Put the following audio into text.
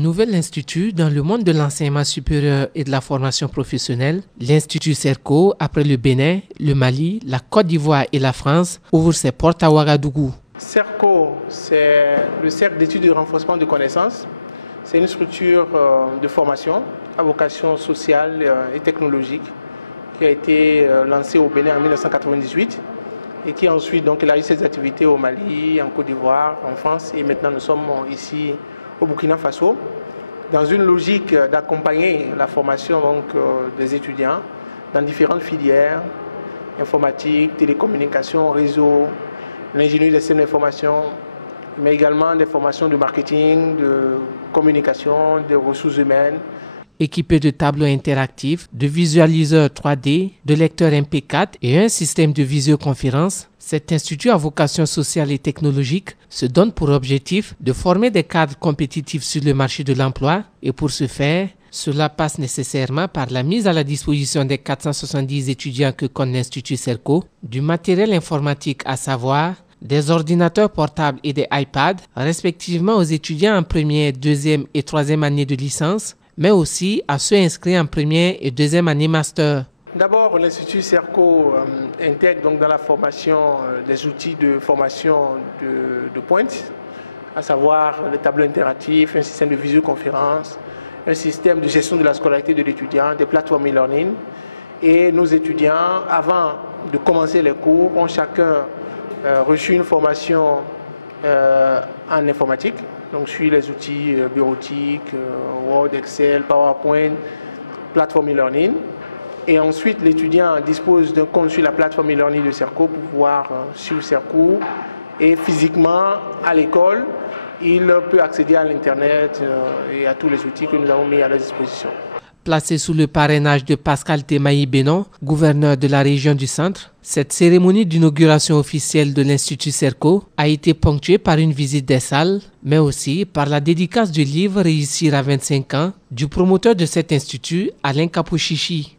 nouvel institut dans le monde de l'enseignement supérieur et de la formation professionnelle, l'Institut Serco, après le Bénin, le Mali, la Côte d'Ivoire et la France, ouvre ses portes à Ouagadougou. Serco, c'est le Cercle d'études de renforcement de connaissances. C'est une structure de formation à vocation sociale et technologique qui a été lancée au Bénin en 1998 et qui ensuite élargit ses activités au Mali, en Côte d'Ivoire, en France et maintenant nous sommes ici au Burkina Faso dans une logique d'accompagner la formation des étudiants dans différentes filières, informatique, télécommunications, réseau, l'ingénierie des systèmes d'information, mais également des formations de marketing, de communication, de ressources humaines. Équipé de tableaux interactifs, de visualiseurs 3D, de lecteurs MP4 et un système de visioconférence, cet institut à vocation sociale et technologique se donne pour objectif de former des cadres compétitifs sur le marché de l'emploi et pour ce faire, cela passe nécessairement par la mise à la disposition des 470 étudiants que compte l'Institut Serco, du matériel informatique à savoir des ordinateurs portables et des iPads, respectivement aux étudiants en première, deuxième et troisième année de licence, mais aussi à ceux inscrits en première et deuxième année master. D'abord, l'Institut Serco intègre dans la formation des outils de formation de pointe, à savoir les tableaux interactifs, un système de visioconférence, un système de gestion de la scolarité de l'étudiant, des plateformes e-learning. Et nos étudiants, avant de commencer les cours, ont chacun reçu une formation en informatique, donc sur les outils bureautiques, Word, Excel, PowerPoint, plateforme e-learning. Et ensuite, l'étudiant dispose d'un compte sur la plateforme e-learning de Serco pour pouvoir suivre ses cours. Et physiquement, à l'école, il peut accéder à l'Internet et à tous les outils que nous avons mis à leur disposition. Placée sous le parrainage de Pascal Temaï Bénon, gouverneur de la région du Centre, cette cérémonie d'inauguration officielle de l'Institut Serco a été ponctuée par une visite des salles, mais aussi par la dédicace du livre Réussir à 25 ans du promoteur de cet institut, Alain Kapouchichi.